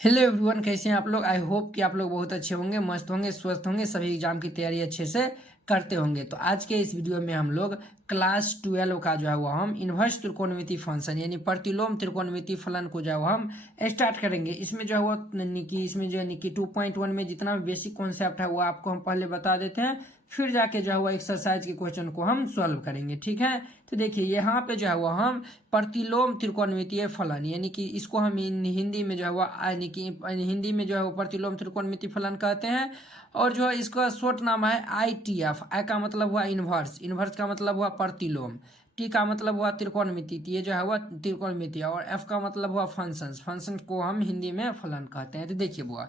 Hello everyone, कैसे हैं आप लोग। आई होप कि आप लोग बहुत अच्छे होंगे, मस्त होंगे, स्वस्थ होंगे, सभी एग्जाम की तैयारी अच्छे से करते होंगे। तो आज के इस वीडियो में हम लोग क्लास 12 का जो है वो हम इन्वर्स त्रिकोणमिति फंक्शन यानी प्रतिलोम त्रिकोणमिति फलन को जो है वो हम स्टार्ट करेंगे। इसमें जो है वो इसमें जो है कि 2.1 में जितना भी बेसिक कॉन्सेप्ट है वो आपको हम पहले बता देते हैं, फिर जाके जो है वो एक्सरसाइज के क्वेश्चन को हम सॉल्व करेंगे। ठीक है, तो देखिए यहाँ पे जो है वो हम प्रतिलोम त्रिकोणमितीय फलन यानी कि इसको हम हिंदी में जो है वो यानी कि हिंदी में जो है वो प्रतिलोम त्रिकोणमितीय फलन कहते हैं। और जो है इसका शॉर्ट नाम है ITF। आई का मतलब हुआ इन्वर्स, इन्वर्स का मतलब हुआ प्रतिलोम, टी का मतलब हुआ त्रिकोणमिति, ये जो है वह त्रिकोणमिति, और एफ का मतलब हुआ फंक्शंस, फंक्शन को हम हिंदी में फलन कहते हैं। तो देखिए बुआ,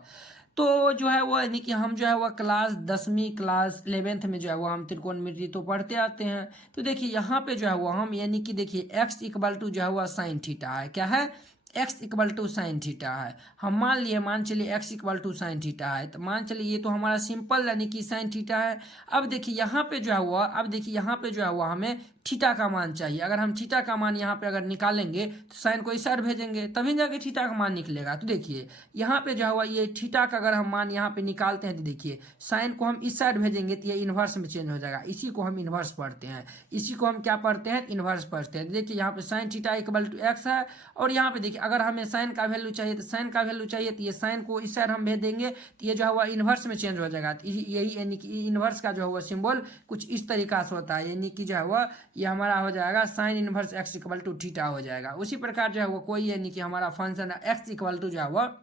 तो जो है वो यानी कि हम जो है वह क्लास 10वीं क्लास 11th में जो है वो हम त्रिकोणमिति तो पढ़ते आते हैं। तो देखिए यहाँ पे जो है वो हम यानी कि देखिए x इक्वल टू जो है वह साइन थीटा है। क्या है? x equal to sine theta है। हम मान चलिए x equal to sine theta है, तो मान चलिए ये तो हमारा सिंपल यानी कि साइन थीटा है। अब देखिए यहाँ पे जो है हुआ, अब देखिए यहाँ पे जो है हुआ हमें थीटा का मान चाहिए। अगर हम थीटा का मान यहाँ पे अगर निकालेंगे तो साइन को इस साइड भेजेंगे तभी जाके थीटा का मान निकलेगा। तो देखिए यहाँ पे जो हुआ ये थीटा का अगर हम मान यहाँ पे निकालते हैं तो देखिए साइन को हम इस साइड भेजेंगे तो ये इन्वर्स में चेंज हो जाएगा। इसी को हम इन्वर्स पढ़ते हैं, इसी को हम क्या पढ़ते हैं? इन्वर्स पढ़ते हैं। देखिए यहाँ पे sine theta equal to x है, और यहाँ पे देखिए अगर हमें साइन का वैल्यू चाहिए तो साइन का वैल्यू चाहिए तो ये साइन को इस साइड हम भेज देंगे तो ये जो है वह इन्वर्स में चेंज हो जाएगा। तो यही यानी कि इन्वर्स का जो है वह सिंबल कुछ इस तरीका से होता है, यानी कि जो है वह ये हमारा हो जाएगा sine inverse x equal to theta हो जाएगा। उसी प्रकार जो है वो कोई यानी कि हमारा फंक्शन एक्स इक्वल टू जो है वह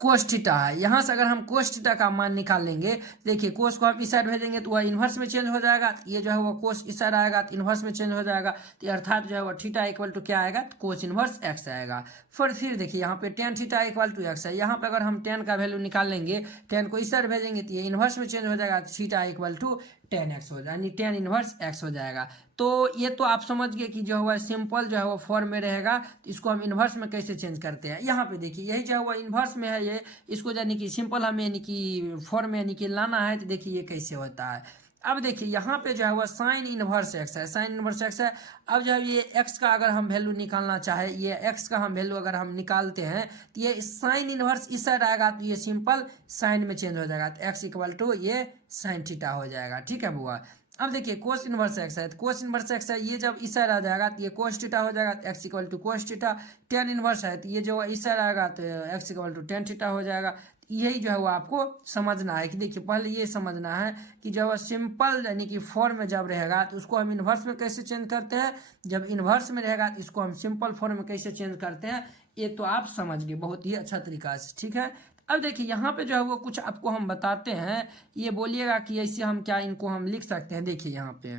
कोस थीटा है। यहाँ से अगर हम कोस थीटा का मान निकाल लेंगे, देखिए कोस को हम इस साइड भेजेंगे तो वह इन्वर्स में चेंज हो जाएगा। ये जो है वो कोस इस साइड आएगा तो इन्वर्स में चेंज हो जाएगा। तो अर्थात जो है वो थीटा इक्वल टू क्या आएगा? तो कोस इन्वर्स एक्स आएगा। फिर देखिए यहाँ पे tan theta equal to x है। यहाँ पे अगर हम टेन का वैल्यू निकाल लेंगे, टेन को इस साइड भेजेंगे तो ये इन्वर्स में चेंज हो जाएगा। Theta equal to tan x हो जाएगा, यानी टेन इन्वर्स एक्स हो जाएगा। तो ये तो आप समझ गए कि जो है सिंपल जो है वो फॉर्म में रहेगा। तो इसको हम इन्वर्स में कैसे चेंज करते हैं, यहाँ पे देखिए यही जो है वो इन्वर्स में है ये। इसको यानी कि सिंपल हमें यानी कि फॉर्म में यानी कि लाना है। तो देखिए ये कैसे होता है। अब देखिए यहाँ पे जो है वो साइन इनवर्स एक्स है, साइन इनवर्स एक्स है। अब जब ये एक्स का अगर हम वैल्यू निकालना चाहे, ये एक्स का हम वैल्यू अगर हम निकालते हैं तो ये साइन इनवर्स इस साइड आएगा तो ये सिंपल साइन में चेंज हो जाएगा। तो एक्स इक्वल टू ये साइन थीटा हो जाएगा। ठीक है बुआ। अब देखिए कोस इनवर्स एक्स है, तो कोस इनवर्स एक्स है, ये जब इस साइड आ जाएगा तो ये कोस थीटा हो जाएगा। X equal to cos theta. Tan inverse है तो ये जो इस साइड आएगा तो x equal to tan theta हो जाएगा। यही जो है वो आपको समझना है कि देखिए पहले ये समझना है कि जब सिंपल यानी कि फॉर्म में जब रहेगा तो उसको हम इन्वर्स में कैसे चेंज करते हैं, जब इन्वर्स में रहेगा तो इसको हम सिंपल फॉर्म में कैसे चेंज करते हैं। ये तो आप समझ गए बहुत ही अच्छा तरीका से। ठीक है, अब देखिए यहाँ पे जो है वो कुछ आपको हम बताते हैं, ये बोलिएगा कि ऐसे हम क्या इनको हम लिख सकते हैं। देखिए यहाँ पे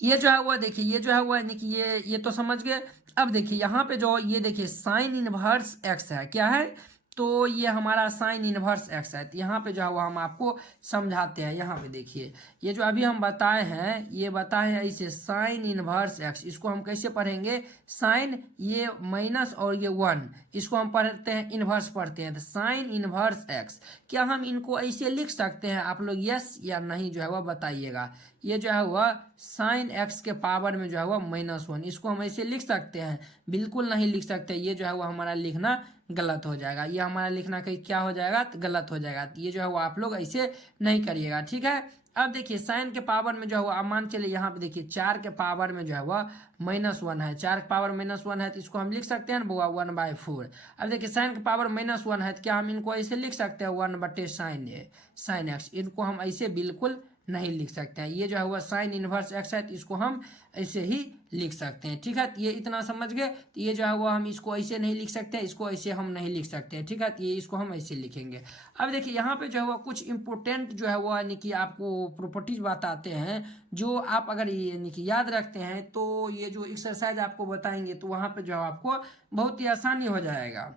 ये जो है वो देखिए ये जो है वो यानी कि ये तो समझ गए। अब देखिए यहाँ पे जो ये देखिए साइन इनवर्स एक्स है, क्या है? तो ये हमारा साइन इनवर्स एक्स है। तो यहाँ पे जो है वो हम आपको समझाते हैं। यहाँ पे देखिए ये जो अभी हम बताए हैं, ये बताए हैं ऐसे साइन इनवर्स एक्स, इसको हम कैसे पढ़ेंगे? साइन ये माइनस और ये वन, इसको हम पढ़ते हैं इनवर्स पढ़ते हैं। तो साइन इनवर्स एक्स, क्या हम इनको ऐसे लिख सकते हैं? आप लोग यस या नहीं जो है वह बताइएगा। ये जो है वह साइन एक्स के पावर में जो है वह -1, इसको हम ऐसे लिख सकते हैं? बिल्कुल नहीं लिख सकते। ये जो है वह हमारा लिखना गलत हो जाएगा। ये हमारा लिखना कहीं क्या हो जाएगा? तो गलत हो जाएगा। तो ये जो है वो आप लोग ऐसे नहीं करिएगा। ठीक है, अब देखिए साइन के पावर में जो है वो अब मान चलिए यहाँ पे देखिए 4 के पावर में जो है वह -1 है। 4 के पावर -1 है तो इसको हम लिख सकते हैं ना बुआ 1/4। अब देखिए साइन के पावर -1 है तो क्या हम इनको ऐसे लिख सकते हैं 1/साइन ए साइन एक्स? इनको हम ऐसे बिल्कुल नहीं लिख सकते हैं। ये जो है वह साइन इनवर्स एक्स है तो इसको हम ऐसे ही लिख सकते हैं। ठीक है, तो ये इतना समझ गए। तो ये जो है वो हम इसको ऐसे नहीं लिख सकते, इसको ऐसे हम नहीं लिख सकते। ठीक है, तो ये इसको हम ऐसे लिखेंगे। अब देखिए यहाँ पे जो है वो कुछ इंपॉर्टेंट जो है वो यानी कि आपको प्रॉपर्टीज बताते हैं, जो आप अगर ये यानी कि याद रखते हैं तो ये जो एक्सरसाइज आपको बताएंगे तो वहाँ पे जो है आपको बहुत ही आसानी हो जाएगा।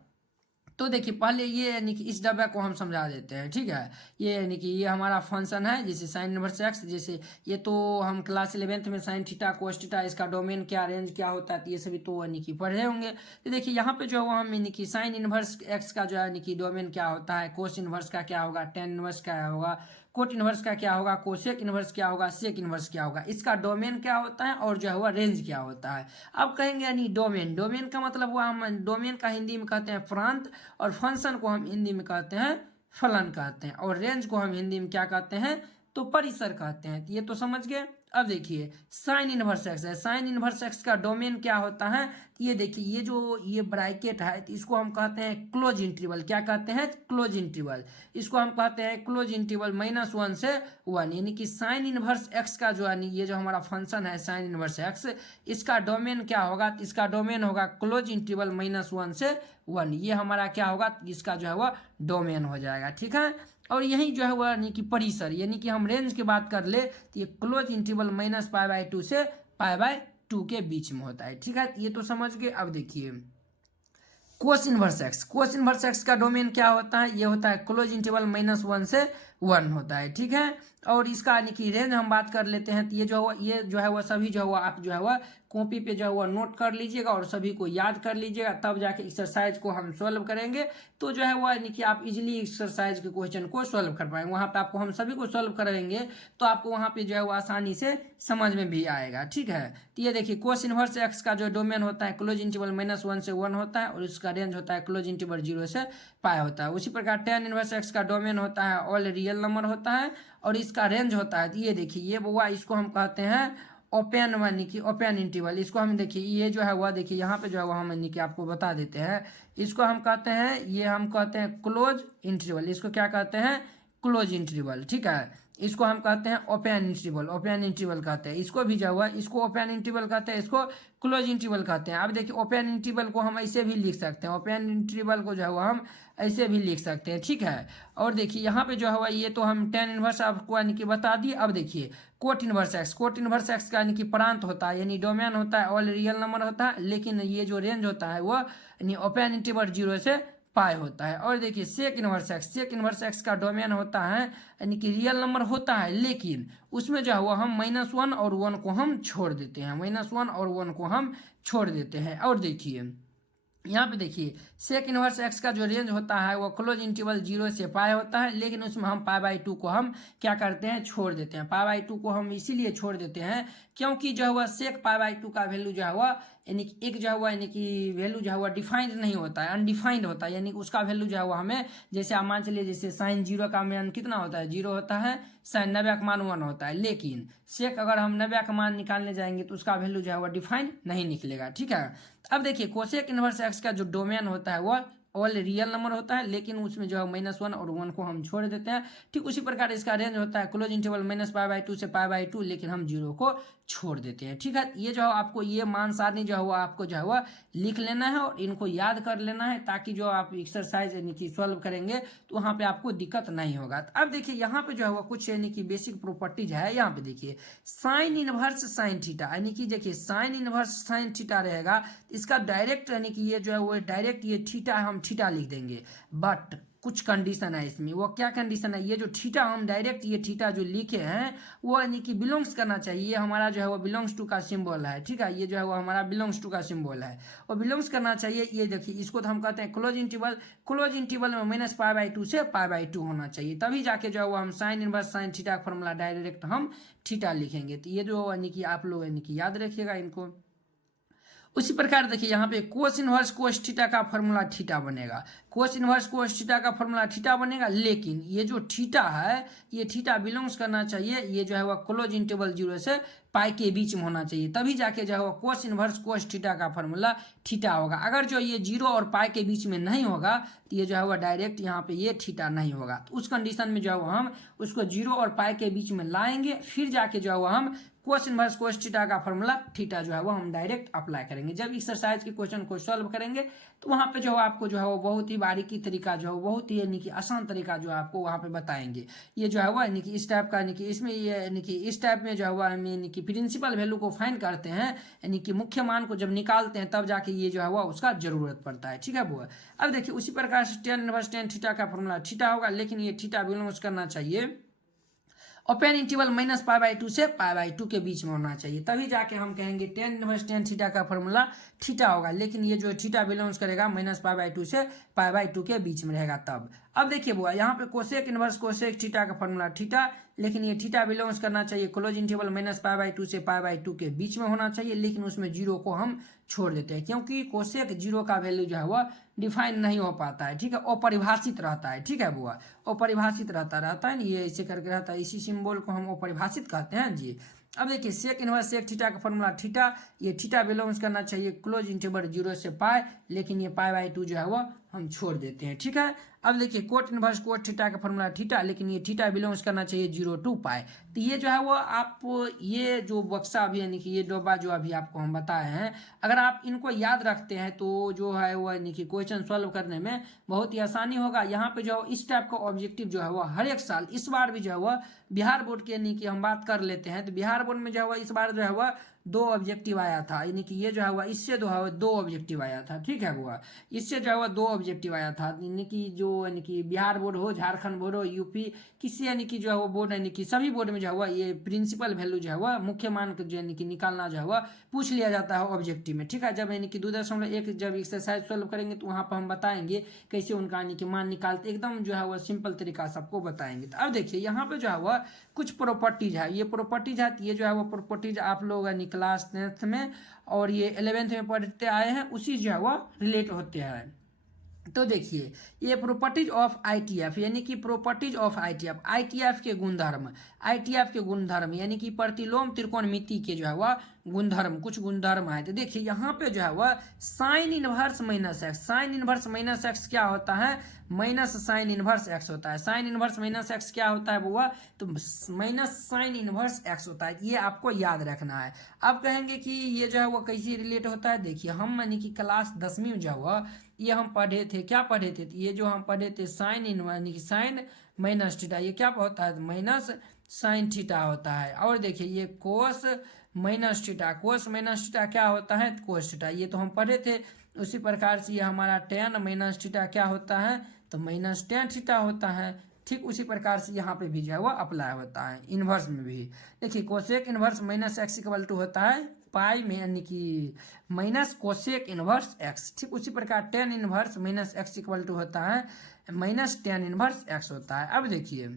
तो देखिए पहले ये यानी कि इस डब्बा को हम समझा देते हैं। ठीक है, ये यानी कि ये हमारा फंक्शन है जैसे साइन इनवर्स एक्स, जैसे ये तो हम क्लास 11th में साइन थीटा कोस थीटा इसका डोमेन क्या रेंज क्या होता है तो ये सभी तो यानी कि पढ़े होंगे। तो देखिए यहाँ पे जो है वो हम यानी कि साइन इनवर्स एक्स का जो है यानी कि डोमेन क्या होता है, कोस इनवर्स का क्या होगा, टेन इनवर्स क्या होगा, कोट इनवर्स का क्या होगा, कोसेक इनवर्स क्या होगा, सेक इनवर्स क्या होगा, इसका डोमेन क्या होता है और जो है वह रेंज क्या होता है। अब कहेंगे यानी डोमेन, डोमेन का मतलब हुआ, हम डोमेन का हिंदी में कहते हैं प्रांत, और फंक्शन को हम हिंदी में कहते हैं फलन कहते हैं, और रेंज को हम हिंदी में क्या कहते हैं, तो परिसर कहते हैं। ये तो समझ गए। अब देखिए साइन इनवर्स एक्स है, साइन इनवर्स एक्स का डोमेन क्या होता है, ये देखिए ये जो ये ब्रैकेट है तो इसको हम कहते हैं क्लोज इंटरवल, क्या कहते हैं, क्लोज इंटरवल, इसको हम कहते हैं क्लोज इंटरवल -1 से 1, यानी कि साइन इनवर्स एक्स का जो है ये जो हमारा फंक्शन है साइन इनवर्स एक्स, इसका डोमेन क्या होगा, इसका डोमेन होगा क्लोज इंटरवल -1 से 1, ये हमारा क्या होगा, इसका जो है वह डोमेन हो जाएगा, ठीक है। और यही जो है वह यानी कि परिसर, यानी कि हम रेंज की बात कर ले तो ये क्लोज इंटरवल -π/2 से π/2 के बीच में होता है, ठीक है, ये तो समझ गए। अब देखिए cos inverse x, cos inverse x का डोमेन क्या होता है, ये होता है क्लोज इंटरवल -1 से 1 होता है, ठीक है। और इसका यानी कि रेंज हम बात कर लेते हैं तो ये जो है वह सभी जो है वह आप जो है वह कॉपी पे जो है वह नोट कर लीजिएगा और सभी को याद कर लीजिएगा, तब जाके एक्सरसाइज को हम सॉल्व करेंगे तो जो है वह यानी कि आप इजीली एक्सरसाइज के क्वेश्चन को सॉल्व कर पाएंगे। वहाँ पे आपको हम सभी को सॉल्व कराएंगे तो आपको वहाँ पे जो है वो आसानी से समझ में भी आएगा, ठीक है। तो ये देखिए कोस इनवर्स एक्स का जो डोमेन होता है क्लोज इंटरवल -1 से 1 होता है, और इसका रेंज होता है क्लोज इंटरवल 0 से π होता है। उसी प्रकार tan इनवर्स एक्स का डोमेन होता है ऑल रियल नंबर होता है, और इसका रेंज होता है, ये देखिए ये हुआ, इसको हम कहते हैं ओपन यानी कि ओपन इंटरवल, इसको हम देखिए ये जो है वह देखिए यहाँ पे जो है वह हम यानी कि आपको बता देते हैं, इसको हम कहते हैं, ये हम कहते हैं क्लोज इंटरवल, इसको क्या कहते हैं, क्लोज इंटरवल, ठीक है। इसको हम कहते हैं ओपन इंटरवल, ओपन इंटरवल कहते हैं, इसको भी जो हुआ इसको ओपन इंटरवल कहते हैं, इसको क्लोज इंटरवल कहते हैं। अब देखिए ओपन इंटरवल को हम ऐसे भी लिख सकते हैं, ओपन इंटरवल को जो है हम ऐसे भी लिख सकते हैं, ठीक है। और देखिए यहाँ पे जो है ये तो हम tan इनवर्स आपको यानी कि बता दिए। अब देखिए coat inverse x, coat inverse x का यानी कि प्रांत होता है, यानी डोमेन होता है ऑल रियल नंबर होता है, लेकिन ये जो रेंज होता है वो यानी ओपन इंटरवल 0 से π होता है। और देखिए sec inverse x, sec inverse x का डोमेन होता है यानी कि रियल नंबर होता है, लेकिन उसमें जो है वो हम -1 और 1 को हम छोड़ देते हैं, -1 और 1 को हम छोड़ देते हैं। और देखिए यहाँ पे देखिए सेक इनवर्स एक्स का जो रेंज होता है वो क्लोज इंटरवल 0 से π होता है, लेकिन उसमें हम π/2 को हम क्या करते हैं, छोड़ देते हैं। π/2 को हम इसीलिए छोड़ देते हैं क्योंकि जो है वह सेक π/2 का वैल्यू जो है वह यानी कि एक जो है वह यानी कि वैल्यू जो है वह डिफाइंड नहीं होता है, अनडिफाइंड होता है, यानी कि उसका वैल्यू जो है वह हमें, जैसे आप मान चलिए जैसे साइन 0 का मान कितना होता है, 0 होता है, साइन 90 का मान 1 होता है, लेकिन सेक अगर हम 90 का मान निकालने जाएंगे तो उसका वैल्यू जो है वह डिफाइंड नहीं निकलेगा, ठीक है। अब देखिए कोसेक इनवर्स एक्स का जो डोमेन होता है वह ऑल रियल नंबर होता है, लेकिन उसमें जो है -1 और 1 को हम छोड़ देते हैं। ठीक उसी प्रकार इसका रेंज होता है क्लोज इंटरवल -π/2 से π/2, लेकिन हम 0 को छोड़ देते हैं, ठीक है। ये जो है आपको ये मान सारणी जो है वो आपको जो है वह लिख लेना है और इनको याद कर लेना है, ताकि जो आप एक्सरसाइज यानी कि सॉल्व करेंगे तो वहाँ पे आपको दिक्कत नहीं होगा। अब देखिए यहाँ पे जो है वो कुछ यानी कि बेसिक प्रॉपर्टीज है। यहाँ पे देखिए साइन इनवर्स साइन थीटा, यानी कि देखिए साइन इनवर्स साइन थीटा रहेगा, इसका डायरेक्ट यानी कि ये जो है वो डायरेक्ट ये थीटा हम थीटा लिख देंगे, बट कुछ कंडीशन है इसमें। वो क्या कंडीशन है, ये जो थीटा हम डायरेक्ट ये थीटा जो लिखे हैं वो यानी कि बिलोंग्स करना चाहिए, हमारा जो है वो बिलोंग्स टू का सिंबल है, ठीक है। ये जो है वो हमारा बिलोंग्स टू का सिंबल है और बिलोंग्स करना चाहिए। ये देखिए इसको तो हम कहते हैं क्लोज इंटरवल, क्लोज इंटरवल में -π/2 से π/2 होना चाहिए, तभी जाके जो है वो हम साइन इनवर्स साइन थीटा का फॉर्मूला डायरेक्ट हम थीटा लिखेंगे। तो ये जो यानी कि आप लोग यानी कि याद रखिएगा इनको। उसी प्रकार देखिए यहाँ पे कोस इनवर्स कोस थीटा का फॉर्मूला थीटा बनेगा, कोस इनवर्स कोस थीटा का फॉर्मूला थीटा बनेगा, लेकिन ये जो थीटा है ये थीटा बिलोंग्स करना चाहिए, ये जो है वह क्लोज इंटरवल 0 से π के बीच में होना चाहिए, तभी जाके जो है वो कोस इनवर्स कोस थीटा का फॉर्मूला थीटा होगा। अगर जो ये 0 और π के बीच में नहीं होगा तो ये जो है वह डायरेक्ट यहाँ पे ये थीटा नहीं होगा। तो उस कंडीशन में जो है वो हम उसको 0 और π के बीच में लाएंगे, फिर जाके जो है वो हम कोस इनवर्स कोस थीटा का फॉर्मूला थीटा जो है वो हम डायरेक्ट अप्लाई करेंगे। जब एक्सरसाइज के क्वेश्चन को सॉल्व करेंगे तो वहाँ पे जो है आपको जो है वो बहुत ही बारीकी तरीका जो है बहुत ही यानी कि आसान तरीका जो है आपको वहाँ पे बताएंगे। ये जो है वो यानी कि इस टाइप का यानी कि इसमें ये यानी कि इस टाइप में जो है वो हम यानी कि प्रिंसिपल वैल्यू को फाइंड करते हैं, यानी कि मुख्य मान को जब निकालते हैं तब जाके ये जो है वो उसका जरूरत पड़ता है, ठीक है वो। अब देखिए उसी प्रकार से tan इनवर्स tan थीटा का फॉर्मूला थीटा होगा, लेकिन ये थीटा बिलोंग्स करना चाहिए open interval minus pi by 2 से पाई बाई 2 के बीच में होना चाहिए, तभी जाके हम कहेंगे टेन इनवर्स टेन थीटा का फॉर्मूला थीटा होगा। लेकिन ये जो थीटा बिलोंग्स करेगा माइनस पाई बाई 2 से पाई बाई 2 के बीच में रहेगा तब। अब देखिए बुआ, यहाँ पे कोसेक इनवर्स कोसेक थीटा का फॉर्मूला थीटा, लेकिन ये थीटा बिलोंग्स करना चाहिए close interval minus pi by 2 से पाई बाई 2 के बीच में होना चाहिए, लेकिन उसमें जीरो को हम छोड़ देते हैं क्योंकि कोसेक जीरो का वैल्यू जो है वह डिफाइन नहीं हो पाता है, ठीक है, अपरिभाषित रहता है, ठीक है बुआ, अपरिभाषित रहता है, ये ऐसे करके रहता है, इसी सिंबल को हम अपरिभाषित कहते हैं जी। अब देखिए सेक इनवर्स सेक थीटा का फॉर्मूला थीटा, ये थीटा बिलोंग्स करना चाहिए क्लोज इंटरवल 0 से पाई, लेकिन ये पाई बाई 2 जो है वो हम छोड़ देते हैं, ठीक है। अब देखिए कोट इनवर्स कोट थीटा का फॉर्मूला थीटा, लेकिन ये थीटा बिलोंग्स करना चाहिए 0 टू पाई। तो ये जो है वो आप ये जो बक्सा अभी यानी कि ये डब्बा जो अभी आपको हम बताए हैं, अगर आप इनको याद रखते हैं तो जो है वो यानी कि क्वेश्चन सॉल्व करने में बहुत ही आसानी होगा। यहाँ पे जो इस टाइप का ऑब्जेक्टिव जो है वो हर एक साल, इस बार भी जो है वह बिहार बोर्ड के यानी कि हम बात कर लेते हैं तो बिहार बोर्ड में जो है वह इस बार जो है वह 2 ऑब्जेक्टिव आया था, यानी कि ये जो है वह इससे जो है 2 ऑब्जेक्टिव आया था, ठीक है बुआ, इससे जो है वह 2 ऑब्जेक्टिव आया था, यानी कि जो यानी कि बिहार बोर्ड हो, झारखंड बोर्ड हो, यूपी किसी यानी कि जो है वो बोर्ड यानी कि सभी बोर्ड में जो है वह ये प्रिंसिपल वैल्यू जो है वह मुख्य मान जो यानी कि निकालना जो है वह पूछ लिया जाता है ऑब्जेक्टिव में, ठीक है। जब यानी कि 2.1 जब एक्सरसाइज सॉल्व करेंगे तो वहाँ पर हम बताएंगे कैसे उनका यानी कि मान निकालते, एकदम जो है वह सिंपल तरीका सबको बताएंगे। तो अब देखिए यहाँ पे जो है वह कुछ प्रॉपर्टीज है, ये प्रॉपर्टीज है, ये जो है वो प्रॉपर्टीज आप लोग यानी क्लास 10th में और ये 11th में पढ़ते आए हैं, उसी जो है वो रिलेट होते हैं। तो देखिए ये प्रॉपर्टीज ऑफ आईटीएफ यानी कि प्रॉपर्टीज ऑफ आईटीएफ, आईटीएफ के गुणधर्म, आईटीएफ के गुणधर्म यानी कि प्रतिलोम त्रिकोणमिति के जो है वह गुणधर्म, कुछ गुणधर्म है। तो देखिए यहाँ पे जो है वह sine inverse minus x, sign inverse minus x क्या होता है, माइनस साइन इनवर्स एक्स होता है। साइन इनवर्स माइनस एक्स क्या होता है बुआ, तो माइनस साइन इनवर्स एक्स होता है, ये आपको याद रखना है। अब कहेंगे कि ये जो है वो कैसे रिलेट होता है, देखिए हम यानी कि क्लास 10वीं में जो हुआ ये हम पढ़े थे, क्या पढ़े थे, ये जो हम पढ़े थे साइन इन यानी कि साइन माइनस थीटा, ये क्या होता है, माइनस साइन थीटा होता है। और देखिए ये कोस माइनस थीटा, कोस माइनस थीटा क्या होता है, कोस थीटा, ये तो हम पढ़े थे। उसी प्रकार से ये हमारा टेन माइनस थीटा क्या होता है, तो माइनस टेन थीटा होता है। ठीक उसी प्रकार से यहाँ पे भी जो है वो अप्लाई होता है इन्वर्स में भी। देखिए cosec inverse minus x equal to होता है पाई में यानी कि माइनस कोसेक इनवर्स एक्स। ठीक उसी प्रकार tan inverse minus x equal to होता है माइनस टेन इनवर्स एक्स होता है। अब देखिए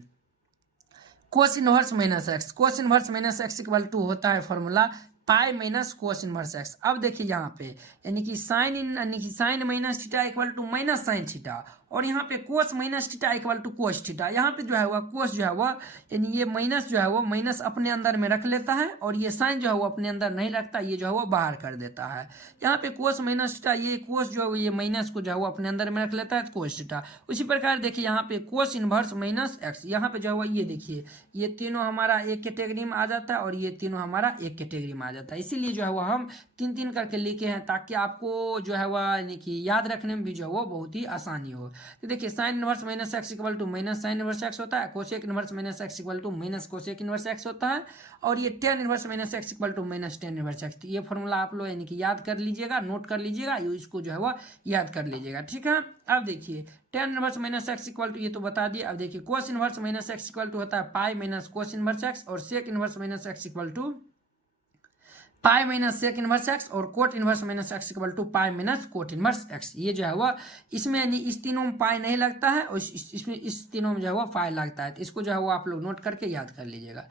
cos inverse minus x, cos inverse minus x equal to होता है formula pi minus cos inverse x. अब देखिए यहाँ पे यानी कि साइन इन यानी कि sine minus theta equal to minus sine theta, और यहाँ पे cos minus theta equal to cos theta. यहाँ पे जो है वह कोस जो है वह यानी ये माइनस जो है वो माइनस अपने अंदर में रख लेता है, और ये साइन जो है वो अपने अंदर नहीं रखता, ये जो है वो बाहर कर देता है। यहाँ पे कोस माइनस थीटा, ये कोस जो है ये माइनस को जो है वो अपने अंदर में रख लेता है कोस थीटा। उसी प्रकार देखिए यहाँ पे कोस इनवर्स माइनस एक्स, यहाँ पे जो है वो ये देखिए ये तीनों हमारा एक कैटेगरी में आ जाता है और ये तीनों हमारा एक कैटेगरी में आ जाता है। इसीलिए जो है वो हम तीन तीन करके लिखे हैं ताकि आपको जो है वह यानी कि याद रखने में भी जो है वो बहुत ही आसानी हो। तो देखिए sine inverse minus x equal to minus sine inverse x होता है, cosec inverse minus x equal to minus cosec inverse x होता है, और ये tan inverse minus x equal to minus tan inverse x. ये फॉर्मूला आप लोग यानी कि याद कर लीजिएगा, नोट कर लीजिएगा, इसको जो है वो याद कर लीजिएगा। ठीक है, अब देखिए tan inverse minus x equal to ये तो बता दिए। अब देखिए cos inverse minus x equal to होता है pi minus cos inverse x, और sec inverse minus x equal to pi minus sec inverse x, और cot inverse minus x equal to pi minus cot inverse x. ये जो है वो इसमें यानी इस तीनों में पाई नहीं लगता है और इसमें इस तीनों में जो है वो पाई लगता है, तो इसको जो है वो आप लोग नोट करके याद कर लीजिएगा।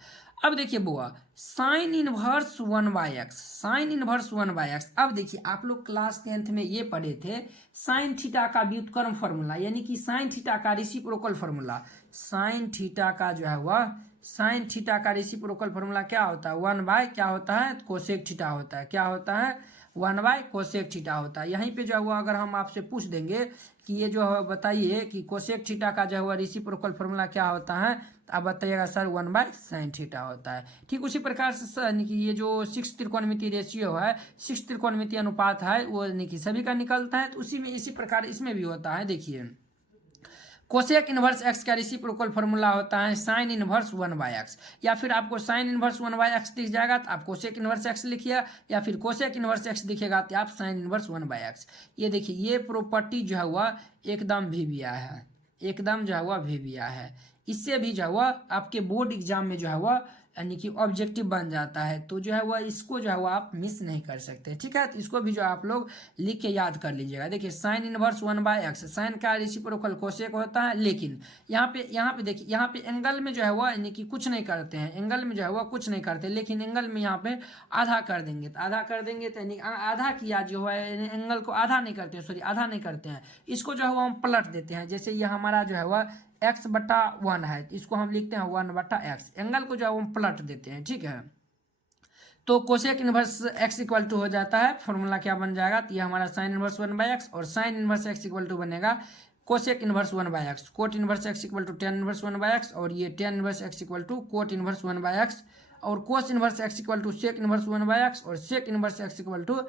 अब देखिए बुआ sign inverse 1/x, sign inverse 1/x। अब देखिए आप लोग क्लास 10th में ये पढ़े थे साइन थीटा का व्युत्क्रम फॉर्मूला, यानी कि साइन थीटा का रेसिप्रोकल फॉर्मूला। साइन थीटा का जो है वह साइन थीटा का रेसिप्रोकल फॉर्मूला क्या होता है, 1 क्या होता है, कोसेक थीटा होता है। क्या होता है, 1 कोसेक थीटा होता है। यहीं पे जो है वो अगर हम आपसे पूछ देंगे कि ये जो है बताइए कि कोसेक थीटा का जो है रेसिप्रोकल फॉर्मूला क्या होता है, आप बताइएगा सर 1/sin थीटा होता है। ठीक उसी प्रकार से यानी कि ये जो 6 त्रिकोणमितीय रेशियो है, 6 त्रिकोणमितीय अनुपात है, वो यानी कि सभी का निकलता है, तो उसी में इसी प्रकार इसमें भी होता है। देखिए कोसेक इनवर्स एक्स का रेसिप्रोकल फॉर्मूला होता है साइन इनवर्स 1/x, या फिर आपको साइन इनवर्स 1/x दिख जाएगा तो आप कोसेक इनवर्स एक्स लिखिए, या फिर कोसेक इनवर्स एक्स दिखेगा तो आप साइन इनवर्स 1/x। ये देखिए ये प्रॉपर्टी जो है वह एकदम भिविया है, एकदम जो है वह भिविया है। इससे भी जो है वह आपके बोर्ड एग्जाम में जो है वह यानी कि ऑब्जेक्टिव बन जाता है। तो जो है वह इसको जो है वह आप मिस नहीं कर सकते, ठीक है। तो इसको भी जो आप लोग लिख के याद कर लीजिएगा। देखिए साइन इनवर्स 1/x, साइन का रेसिप्रोकल कोसेक होता है, लेकिन यहाँ पे देखिए, यहाँ पे एंगल में जो है वह यानी कि कुछ नहीं करते हैं, एंगल में जो है वह कुछ नहीं करते, लेकिन एंगल में यहाँ पे आधा कर देंगे। तो आधा कर देंगे तो यानी आधा किया जो है, एंगल को आधा नहीं करते, सॉरी आधा नहीं करते हैं, इसको जो है वो हम पलट देते हैं। जैसे ये हमारा जो है वह x/1 है, इसको हम लिखते हैं 1/x, एंगल को जो है हम पलट देते हैं, ठीक है। तो cosec inverse x equal to हो जाता है, फॉर्मूला क्या बन जाएगा, तो ये हमारा साइन इनवर्स 1/x और sine inverse x equal to बनेगा cosec inverse 1/x, cot inverse x equal to tan inverse 1/x, और ये tan inverse x equal to cot inverse 1/x, और cos inverse x equal to sec inverse 1/x, और sec inverse x equal to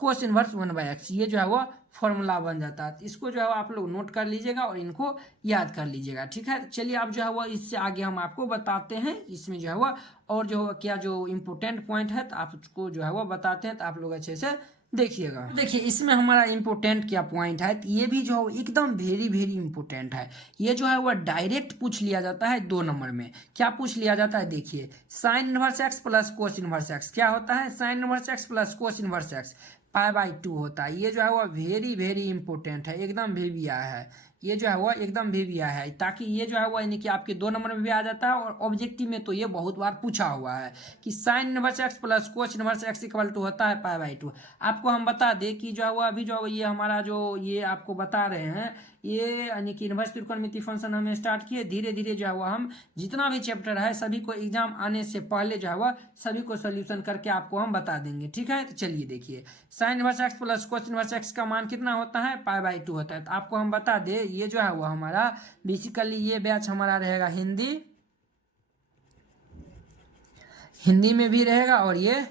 cos inverse 1/x। ये जो है वो formula बन जाता है। इसको जो है आप लोग नोट कर लीजिएगा और इनको याद कर लीजिएगा, ठीक है। चलिए अब जो है वो इससे आगे हम आपको बताते हैं, इसमें जो है वो और जो क्या जो इम्पोर्टेंट पॉइंट है तो आपको जो है वो बताते हैं, तो आप लोग अच्छे से देखिएगा। देखिए इसमें हमारा इम्पोर्टेंट क्या पॉइंट है, तो ये भी जो है एकदम वेरी वेरी इंपॉर्टेंट है। ये जो है वो डायरेक्ट पूछ लिया जाता है 2 नंबर में। क्या पूछ लिया जाता है, देखिए sine inverse x plus cos inverse x क्या होता है, sine inverse x plus cos inverse x π/2 होता है। ये जो है वो वेरी वेरी इंपॉर्टेंट है, एकदम भेविया है, ये जो है वो एकदम भेविया है, ताकि ये जो है वो यानी कि आपके 2 नंबर में भी आ जाता है और ऑब्जेक्टिव में तो ये बहुत बार पूछा हुआ है कि sine inverse x plus cos inverse x equal to होता है π/2। आपको हम बता दें कि जो है वो अभी जो ये हमारा जो ये आपको बता रहे हैं, ये यानी कि इनवर्स त्रिकोणमिति फंक्शन हमें स्टार्ट किए, धीरे धीरे जो है वो हम जितना भी चैप्टर है सभी को एग्जाम आने से पहले जो है वो सभी को सोल्यूशन करके आपको हम बता देंगे, ठीक है। तो चलिए देखिए sine inverse x plus cos inverse x का मान कितना होता है, π/2 होता है। तो आपको हम बता दें ये जो है वो हमारा बेसिकली ये बैच हमारा रहेगा हिंदी में भी रहेगा और ये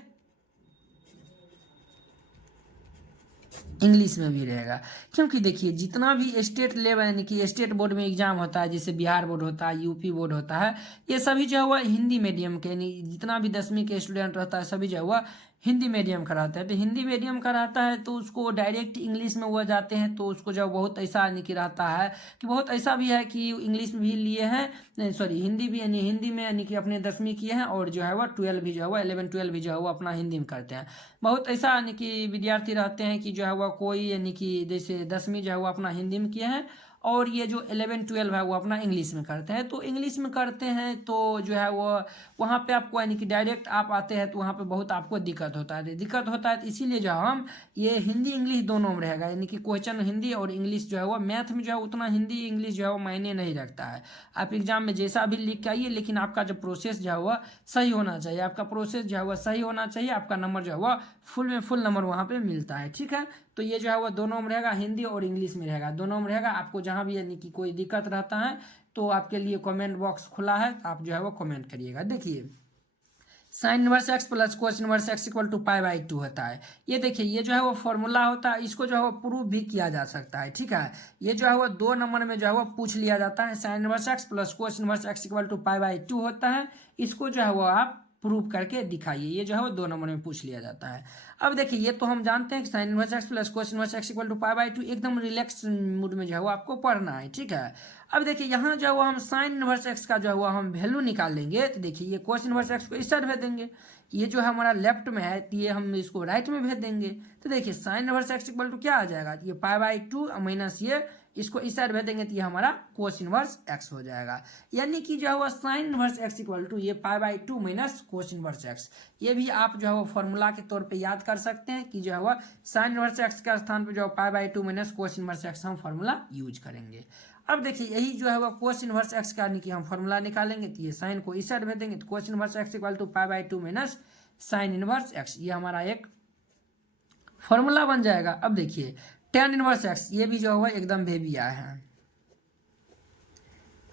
इंग्लिश में भी रहेगा, क्योंकि देखिए जितना भी स्टेट लेवल यानी कि स्टेट बोर्ड में एग्जाम होता है, जैसे बिहार बोर्ड होता है, यूपी बोर्ड होता है, ये सभी जो है वह हिंदी मीडियम के यानी जितना भी 10वीं के स्टूडेंट रहता है सभी जो है वह हिंदी मीडियम का रहता है। तो हिंदी मीडियम का रहता है तो उसको डायरेक्ट इंग्लिश में वो जाते हैं, तो उसको जो बहुत ऐसा यानी कि रहता है कि बहुत ऐसा भी है कि इंग्लिश में भी लिए हैं, सॉरी हिंदी भी यानी हिंदी में यानी कि अपने 10वीं किए हैं, और जो है वह 12 भी जो है वह 11-12 भी जो है वो अपना हिंदी में करते हैं। बहुत ऐसा यानी कि विद्यार्थी रहते हैं कि जो है वह कोई यानी कि जैसे 10वीं जो है वो अपना हिंदी में किए हैं और ये जो 11-12 है वो अपना इंग्लिश में करते हैं। तो इंग्लिश में करते हैं तो जो है वो वहाँ पे आपको यानी कि डायरेक्ट आप आते हैं तो वहाँ पे बहुत आपको दिक्कत होता है। तो इसीलिए जो हम ये हिंदी इंग्लिश दोनों में रहेगा, यानी कि क्वेश्चन हिंदी और इंग्लिश जो है वो मैथ में जो है उतना हिंदी इंग्लिश जो है वो मायने नहीं रखता है। आप एग्जाम में जैसा भी लिख के आइए, लेकिन आपका जो प्रोसेस जो है वह सही होना चाहिए, आपका प्रोसेस जो है वह सही होना चाहिए, आपका नंबर जो है वह फुल में फुल नंबर वहाँ पे मिलता है, ठीक है। तो ये जो है वो दोनों में रहेगा, हिंदी और इंग्लिश में रहेगा, दोनों में रहेगा। आपको जहाँ भी यानी कि कोई दिक्कत रहता है तो आपके लिए कमेंट बॉक्स खुला है, आप जो है वो कमेंट करिएगा। देखिए sine inverse x plus cos inverse x equal to π/2 होता है। ये देखिए ये जो है वो फॉर्मूला होता है, इसको जो है वो प्रूव भी किया जा सकता है, ठीक है। ये जो है वो 2 नंबर में जो है वो पूछ लिया जाता है, sine inverse x plus cos inverse x equal to π/2 होता है, इसको जो है वो आप प्रूव करके दिखाइए। ये जो है वो 2 नंबर में पूछ लिया जाता है। अब देखिए ये तो हम जानते हैं कि sine inverse x plus cos inverse x equal to π/2 एकदम रिलैक्स मूड में जो है वो आपको पढ़ना है, ठीक है। अब देखिए यहाँ जो है वो हम साइन इनवर्स एक्स का जो है वो हम वैल्यू निकाल लेंगे। तो देखिए ये कोस इनवर्स एक्स को इस साइड भेज देंगे, ये जो है हमारा लेफ्ट में है तो ये हम इसको राइट में भेज देंगे। तो देखिए sine inverse x equal to क्या आ जाएगा, ये π/2 माइनस ये इसको इस साइड भेज देंगे तो ये हमारा कोस इनवर्स एक्स हो जाएगा। यानी कि जो है वो sine inverse x equal to ये π/2 माइनस कोस इनवर्स एक्स। ये भी आप जो है वो फॉर्मूला के तौर पे याद कर सकते हैं कि जो है वो साइन इनवर्स एक्स के स्थान पे जो π/2 माइनस कोस इनवर्स एक्स हम फॉर्मूला यूज करेंगे। अब देखिए यही जो है वो कोस इनवर्स एक्स का यानी कि हम फॉर्मूला निकालेंगे, तो ये साइन को इस साइड भेज देंगे तो cos inverse x equal to π/2 minus sine inverse x, ये हमारा एक फॉर्मूला बन जाएगा। अब देखिए टेन इनवर्स एक्स, ये भी जो है वो एकदम भेविया है,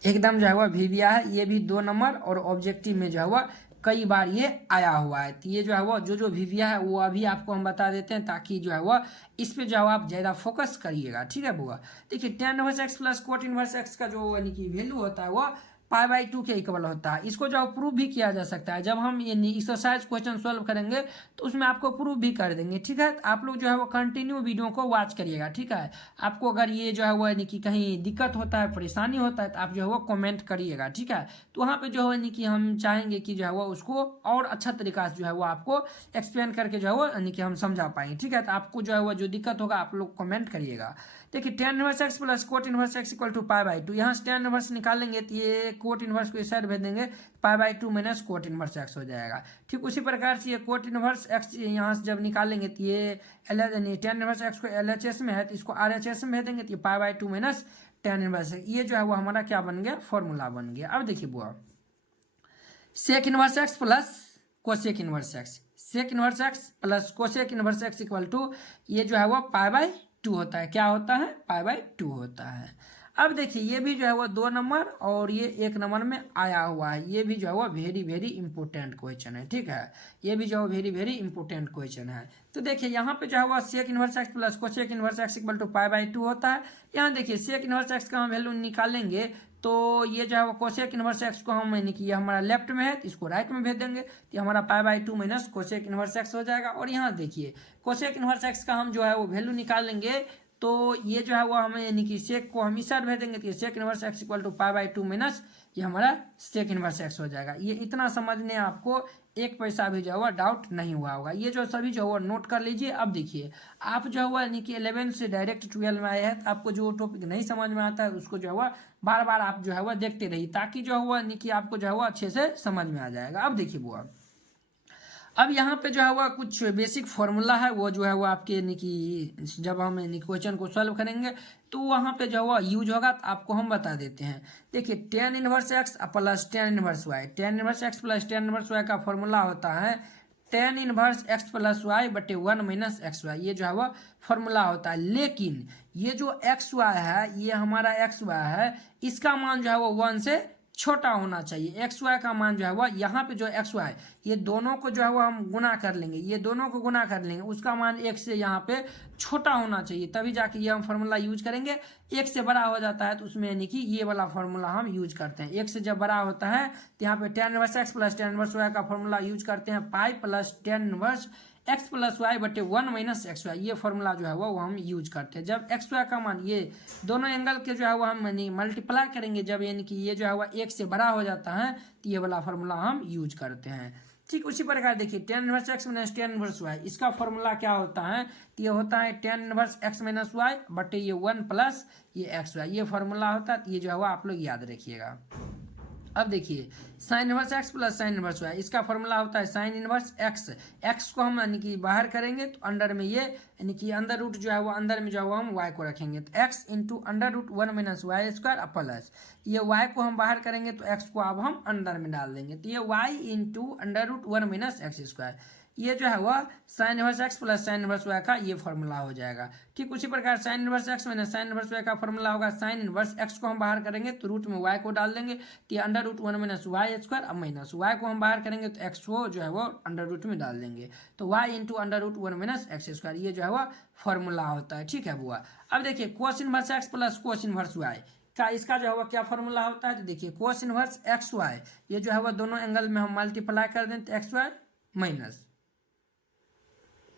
एकदम जो है वो भेविया है, ये भी 2 नंबर और ऑब्जेक्टिव में जो है वो कई बार ये आया हुआ है। तो ये जो है वो जो भेविया है वो अभी आपको हम बता देते हैं, ताकि जो है वो इस पे जो है आप ज़्यादा फोकस करिएगा, ठीक है बुआ। देखिए tan inverse x plus cot inverse x का जो यानी कि वैल्यू होता है वो π/2 के इक्वल होता है। इसको जो प्रूव भी किया जा सकता है, जब हम ये एक्सरसाइज क्वेश्चन सॉल्व करेंगे तो उसमें आपको प्रूव भी कर देंगे, ठीक है। आप लोग जो है वो कंटिन्यू वीडियो को वॉच करिएगा, ठीक है। आपको अगर ये जो है वो यानी कि कहीं दिक्कत होता है, परेशानी होता है, तो आप जो है वो कमेंट करिएगा, ठीक है। तो वहाँ पे जो है यानी कि हम चाहेंगे कि जो है वो उसको और अच्छा तरीका से जो है वो आपको एक्सप्लेन करके जो है वो यानी कि हम समझा पाएंगे, ठीक है। तो आपको जो है वो जो दिक्कत होगा आप लोग कमेंट करिएगा। देखिए tan inverse x plus cot inverse x equal to π/2, यहाँ से tan इनवर्स निकालेंगे तो ये कोट इनवर्स को इस साइड भेज देंगे, π/2 माइनस कोट इनवर्स x हो जाएगा। ठीक उसी प्रकार से ये कोट इनवर्स x यहाँ से जब निकालेंगे तो ये tan इनवर्स x को LHS में है तो इसको RHS में भेज देंगे तो ये π/2 माइनस tan इनवर्स है। ये जो है वो हमारा क्या बन गया, फॉर्मूला बन गया। अब देखिए बुआ, sec inverse x plus cosec inverse x, sec inverse x plus cosec inverse x equal to ये जो है वो π/2 होता है। क्या होता है, π/2 होता है। अब देखिए ये भी जो है वो 2 नंबर और ये 1 नंबर में आया हुआ है। ये भी जो है वो वेरी वेरी इंपॉर्टेंट क्वेश्चन है, ठीक है। ये भी जो है वेरी वेरी इंपॉर्टेंट क्वेश्चन है। तो देखिए यहाँ पे जो है वो sec inverse x plus cosec inverse x equal to π/2 होता है। यहाँ देखिए सेक इनवर्स x का हम वैल्यू निकालेंगे तो ये जो है वो कोसेक इनवर्स x को हम यानी कि ये हमारा लेफ्ट में है तो इसको राइट में भेज देंगे तो हमारा π/2 माइनस कोसेक इनवर्स x हो जाएगा। और यहाँ देखिए कोसेक इनवर्स x का हम जो है वो वैल्यू निकालेंगे तो ये जो है वो हमें यानी कि सेक को हम इस साइड भेज देंगे तो ये sec inverse x equal to π/2 minus ये हमारा सेक इनवर्स x हो जाएगा। ये इतना समझने आपको एक पैसा भी जो है वो डाउट नहीं हुआ होगा। ये जो सभी जो है वो नोट कर लीजिए। अब देखिए आप जो है वो यानी कि 11 से डायरेक्ट 12 में आए हैं तो आपको जो टॉपिक नहीं समझ में आता है उसको जो है वो बार बार आप जो है वो देखते रहिए ताकि जो है वो यानी कि आपको जो है वो अच्छे से समझ में आ जाएगा। अब देखिए बुआ, अब यहाँ पे जो है वह कुछ बेसिक फार्मूला है वो जो है वो आपके यानी कि जब हम यानी क्वेश्चन को सॉल्व करेंगे तो वहाँ पे जो है वह यूज होगा तो आपको हम बता देते हैं। देखिए tan inverse x plus tan inverse y, tan inverse x plus tan inverse y का फार्मूला होता है tan inverse x plus y बटे 1 माइनस एक्स वाई। ये जो है वह फार्मूला होता है। लेकिन ये जो एक्स वाई है, ये हमारा एक्स वाई है, इसका मान जो है वो 1 से छोटा होना चाहिए। एक्स वाई का मान जो है वह यहाँ पे जो एक्स वाई ये दोनों को जो है वो हम गुना कर लेंगे, ये दोनों को गुना कर लेंगे, उसका मान 1 से यहाँ पे छोटा होना चाहिए, तभी जाके ये हम फार्मूला यूज करेंगे। 1 से बड़ा हो जाता है तो उसमें यानी कि ये वाला फार्मूला हम यूज करते हैं। 1 से जब बड़ा होता है तो यहाँ पे tan inverse x plus tan inverse y का फार्मूला यूज करते हैं, pi plus tan inverse x plus y बटे 1 माइनस एक्स वाई। ये फार्मूला जो है वो हम यूज करते हैं। जब एक्स वाई का मान ये दोनों एंगल के जो है वो हम मल्टीप्लाई करेंगे, जब यानी कि ये जो है वो 1 से बड़ा हो जाता है तो ये वाला फार्मूला हम यूज करते हैं। ठीक उसी प्रकार देखिए tan inverse x minus tan inverse y, इसका फार्मूला क्या होता है तो ये होता है tan inverse x minus y बटे ये 1 प्लस ये एक्स वाई। ये फार्मूला होता है, ये जो है वो आप लोग याद रखिएगा। अब देखिए sine inverse x plus sine inverse y, इसका फॉर्मूला होता है साइन इनवर्स x। x को हम यानी कि बाहर करेंगे तो अंडर में ये यानी कि अंडर रूट जो है वो अंदर में जो है वो हम y को रखेंगे तो x into under root 1 minus y square plus ये y को हम बाहर करेंगे तो x को अब हम अंदर में डाल देंगे तो ये y into under root 1 minus x square. ये जो है वह sine inverse x plus sine inverse y का ये फॉर्मूला हो जाएगा। ठीक उसी प्रकार sine inverse x minus sine inverse y का फॉर्मूला होगा साइन इनवर्स x को हम बाहर करेंगे तो रूट में y को डाल देंगे तो ये under root 1 minus y square, अब माइनस y को हम बाहर करेंगे तो x को जो है वो अंडर रूट में डाल देंगे तो y into under root 1 minus x square. ये जो है वो फॉर्मूला होता है। ठीक है बुआ, अब देखिए cos inverse x plus cos inverse y का इसका जो है वो क्या फॉर्मूला होता है तो देखिए कोस इनवर्स एक्स वाई, ये जो है वो दोनों एंगल में हम मल्टीप्लाई कर दें तो x y minus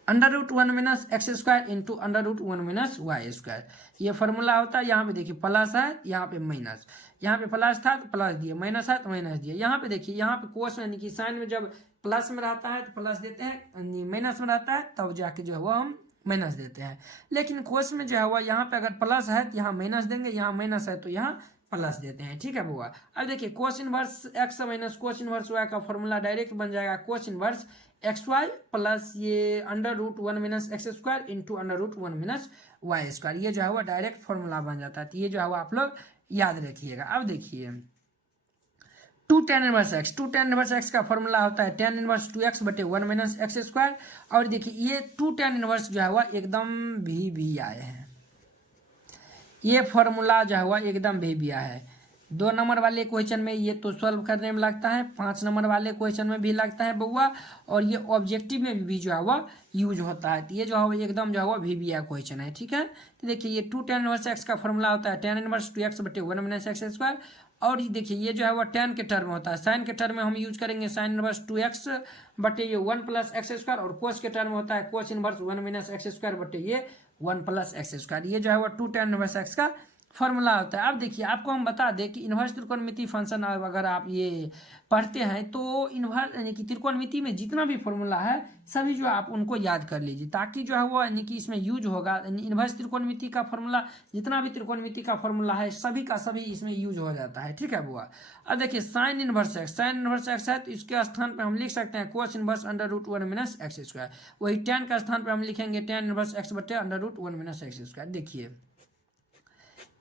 under root 1 minus x square into under root 1 minus y square. ये फॉर्मूला होता है। यहाँ पे देखिए प्लस है, यहाँ पे माइनस, यहाँ पे प्लस था तो प्लस दिए, माइनस है तो माइनस दिए। यहाँ पे देखिए यहाँ पे कोस यानी कि साइन में जब प्लस में रहता है तो प्लस देते हैं, माइनस में रहता है तब जाके जो है वो हम माइनस देते हैं। लेकिन कोस में जो है वो यहाँ पे अगर प्लस है तो यहाँ माइनस देंगे, यहाँ माइनस है तो यहाँ प्लस देते हैं। ठीक है बुआ, अब देखिए cos inverse x minus cos inverse y का फॉर्मूला डायरेक्ट बन जाएगा cos inverse x y plus ये under root 1 minus x square into under root 1 minus y square. ये जो है वो डायरेक्ट फॉर्मूला बन जाता है। तो ये जो है वो आप लोग याद रखिएगा। अब देखिए 2 tan inverse x, 2 tan inverse x का फॉर्मूला होता है tan इनवर्स 2x बटे 1 माइनस एक्स स्क्वायर। और देखिए ये 2 tan इनवर्स जो है वो एकदम भी आए हैं, ये फॉर्मूला जो है वो एकदम भी आया है। 2 नंबर वाले क्वेश्चन में ये तो सॉल्व करने में लगता है, 5 नंबर वाले क्वेश्चन में भी लगता है बउआ, और ये ऑब्जेक्टिव में भी जो है वह यूज होता है। तो ये जो है वो एकदम जो है वो VBA क्वेश्चन है, ठीक है। तो देखिए ये 2 tan इनवर्स एक्स का फॉर्मूला होता है tan इनवर्स 2x बटे 1 माइनस एक्स स्क्वायर। और ये देखिए ये जो है वो tan के टर्म होता है, साइन के टर्म में हम यूज करेंगे साइन इनवर्स 2x बटे ये 1 प्लस एक्स स्क्वायर, और कोस के टर्म होता है cos inverse 1 minus x square बटे ये 1 प्लस एक्स स्क्वायर। ये जो है वो 2 tan इनवर्स एक्स का फॉर्मूला होता है। अब देखिए आपको हम बता दें कि इन्वर्स त्रिकोणमिति फंक्शन अगर आप ये पढ़ते हैं तो इन्वर्स यानी कि त्रिकोणमिति में जितना भी फॉर्मूला है सभी जो आप उनको याद कर लीजिए, ताकि जो है वो यानी कि इसमें यूज होगा। इन्वर्स त्रिकोणमिति का फॉर्मूला जितना भी त्रिकोणमिति का फॉर्मूला है सभी का सभी इसमें यूज हो जाता है, ठीक है बुआ। अब देखिए साइन इनवर्स एक्स है तो इसके स्थान पर हम लिख सकते हैं cos inverse under root 1 minus x square. वही tan का स्थान पर हम लिखेंगे tan इनवर्स एक्स बटे under root 1 minus x square. देखिए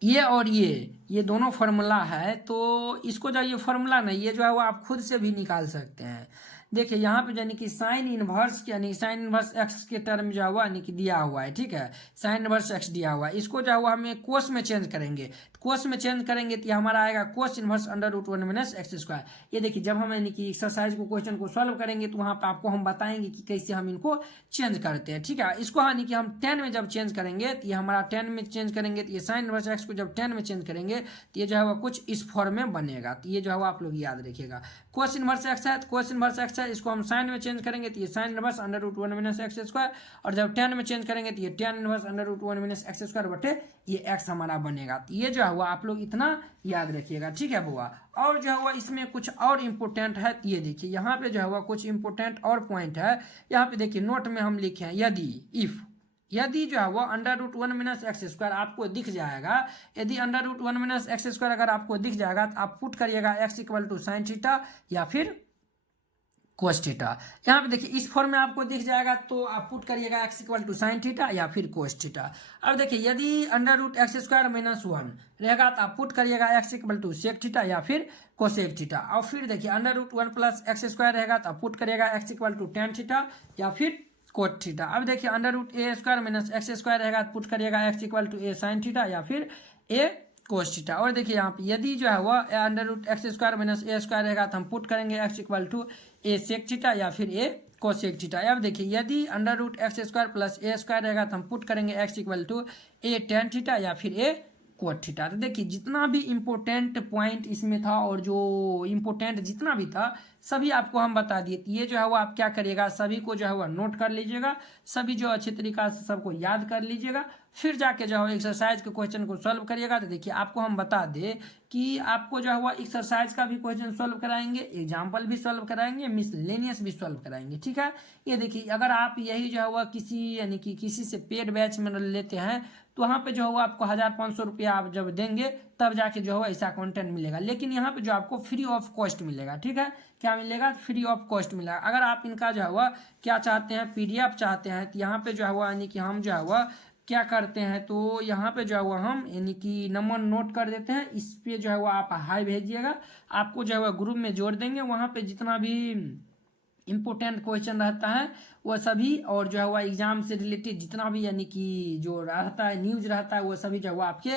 ये और ये दोनों फार्मूला है, तो इसको जो ये फार्मूला नहीं, ये जो है वो आप खुद से भी निकाल सकते हैं। देखिए यहाँ पे यानी कि साइन इनवर्स यानी साइन इनवर्स एक्स के टर्म जो हुआ यानी कि दिया हुआ है, ठीक है। साइन इनवर्स एक्स दिया हुआ है, इसको जो हुआ हमें कोस में चेंज करेंगे। कोस में चेंज करेंगे तो हमारा आएगा cos inverse under root 1 minus x square. ये देखिए जब हम यानी कि एक्सरसाइज को क्वेश्चन को सॉल्व करेंगे तो वहाँ पर आपको हम बताएंगे कि कैसे हम इनको चेंज करते हैं, ठीक है। इसको यानी कि हम 10 में जब चेंज करेंगे तो ये हमारा 10 में चेंज करेंगे तो ये साइन इनवर्स एक्स को जब 10 में चेंज करेंगे तो ये जो है वो कुछ इस फॉर्म में बनेगा। तो ये जो है वो आप लोग याद रखिएगा, कोस इनवर्स एक्स है तो कोस इनवर्स एक्स है, इसको हम साइन में चेंज करेंगे तो ये sine inverse under root 1 minus x square, और जब 10 में चेंज करेंगे तो ये tan inverse under root 1 minus x square बटे ये x हमारा बनेगा। तो ये जो है हुआ आप लोग इतना याद रखिएगा, ठीक है बुआ। और जो है हुआ इसमें कुछ और इम्पोर्टेंट है, ये देखिए यहाँ पे जो है हुआ कुछ इम्पोर्टेंट और पॉइंट है। यहाँ पे देखिए नोट में हम लिखे हैं यदि जो है वो under root 1 minus x square आपको दिख जाएगा, यदि under root 1 minus x square अगर आपको दिख जाएगा तो आप पुट करिएगा x equal to sine theta या फिर कोस थीटा। यहाँ पे देखिए इस फॉर्म में आपको दिख जाएगा तो आप पुट करिएगा x equal to sine theta या फिर कोस थीटा। अब देखिए यदि under root x square minus 1 रहेगा तो आप पुट करिएगा x equal to sec theta या फिर कोसेक थीटा। और फिर देखिए under root 1 plus x square रहेगा तो आप पुट करिएगा x equal to tan theta या फिर कोट थीटा। अब देखिए under root a square minus x square रहेगा तो पुट करिएगा x equal to a sine theta या फिर ए कोस थीटा। और देखिए यहाँ पे यदि जो है वह under root x square minus a square रहेगा तो हम पुट करेंगे x equal to a sec theta या फिर ए कोसेक थीटा। अब देखिए यदि under root x square plus a square रहेगा तो हम पुट करेंगे x equal to a tan theta या फिर ए कोट थीटा। तो देखिए जितना भी इम्पोर्टेंट पॉइंट इसमें था और जो इम्पोर्टेंट जितना भी था सभी आपको हम बता दिए। ये जो है वो आप क्या करिएगा, सभी को जो है वो नोट कर लीजिएगा, सभी जो अच्छे तरीका से सबको याद कर लीजिएगा, फिर जाके जो है एक्सरसाइज के क्वेश्चन को सॉल्व करिएगा। तो देखिए आपको हम बता दें कि आपको जो है वो एक्सरसाइज का भी क्वेश्चन सॉल्व कराएंगे, एग्जाम्पल भी सॉल्व कराएंगे, मिसलेनियस भी सॉल्व कराएंगे, ठीक है। ये देखिए अगर आप यही जो है वो किसी यानी कि किसी से पेड बैच में लेते हैं तो वहाँ पे जो है आपको 1500 रुपया आप जब देंगे तब जाके जो है ऐसा कंटेंट मिलेगा। लेकिन यहाँ पे जो आपको फ्री ऑफ कॉस्ट मिलेगा, ठीक है। क्या मिलेगा? फ्री ऑफ कॉस्ट मिलेगा। अगर आप इनका जो है वह क्या चाहते हैं, PDF चाहते हैं, तो यहाँ पे जो है वह यानी कि हम जो है वह क्या करते हैं, तो यहाँ पे जो है वह हम यानी कि नंबर नोट कर देते हैं, इस पे जो है वह आप हाई भेजिएगा, आपको जो है वह ग्रुप में जोड़ देंगे। वहाँ पे जितना भी इम्पोर्टेंट क्वेश्चन रहता है वह सभी, और जो है वह एग्जाम से रिलेटेड जितना भी यानी कि जो रहता है न्यूज रहता है वो सभी जो है वह आपके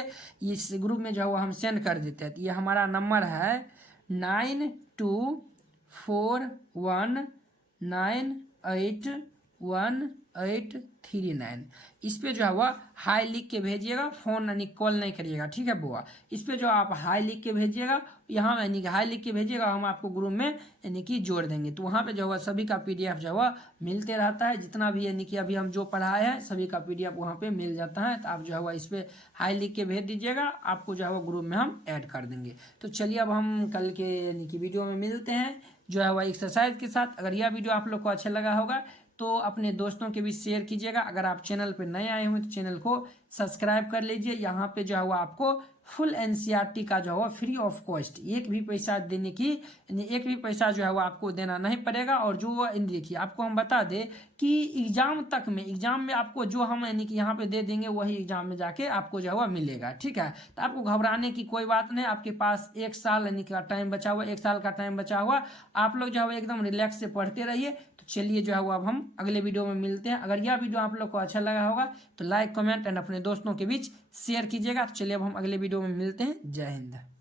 इस ग्रुप में जो है वह हम सेंड कर देते हैं। तो ये हमारा नंबर है 9241981839। इस पे जो है वह हाई लिख के भेजिएगा, फ़ोन यानी कॉल नहीं करिएगा, ठीक है बुआ। इस पे जो आप हाई लिख के भेजिएगा, यहाँ यानी कि हाई लिख के भेजिएगा, हम आपको ग्रुप में यानी कि जोड़ देंगे। तो वहाँ पे जो है सभी का PDF जो है मिलते रहता है, जितना भी यानी कि अभी हम जो पढ़ाए हैं सभी का PDF वहाँ पे मिल जाता है। तो आप जो है इस पे हाई लिख के भेज दीजिएगा, आपको जो है ग्रुप में हम ऐड कर देंगे। तो चलिए अब हम कल के यानी कि वीडियो में मिलते हैं जो है वह एक्सरसाइज के साथ। अगर यह वीडियो आप लोग को अच्छा लगा होगा तो अपने दोस्तों के बीच शेयर कीजिएगा। अगर आप चैनल पर नए आए हुए तो चैनल को सब्सक्राइब कर लीजिए। यहाँ पे जो है वो आपको फुल NCERT का जो है फ्री ऑफ कॉस्ट, एक भी पैसा देने की एक भी पैसा जो है वो आपको देना नहीं पड़ेगा। और जो देखिए आपको हम बता दें कि एग्जाम में आपको जो हम यानी कि यहाँ पे दे देंगे वही एग्जाम में जाके आपको जो है वो मिलेगा, ठीक है। तो आपको घबराने की कोई बात नहीं, आपके पास 1 साल यानी कि टाइम बचा हुआ, 1 साल का टाइम बचा हुआ, आप लोग जो है एकदम रिलैक्स से पढ़ते रहिए। तो चलिए जो है वो अब हम अगले वीडियो में मिलते हैं। अगर यह वीडियो आप लोग को अच्छा लगा होगा तो लाइक कमेंट एंड अपने दोस्तों के बीच शेयर कीजिएगा। तो चलिए अब हम अगले वीडियो में मिलते हैं। जय हिंद।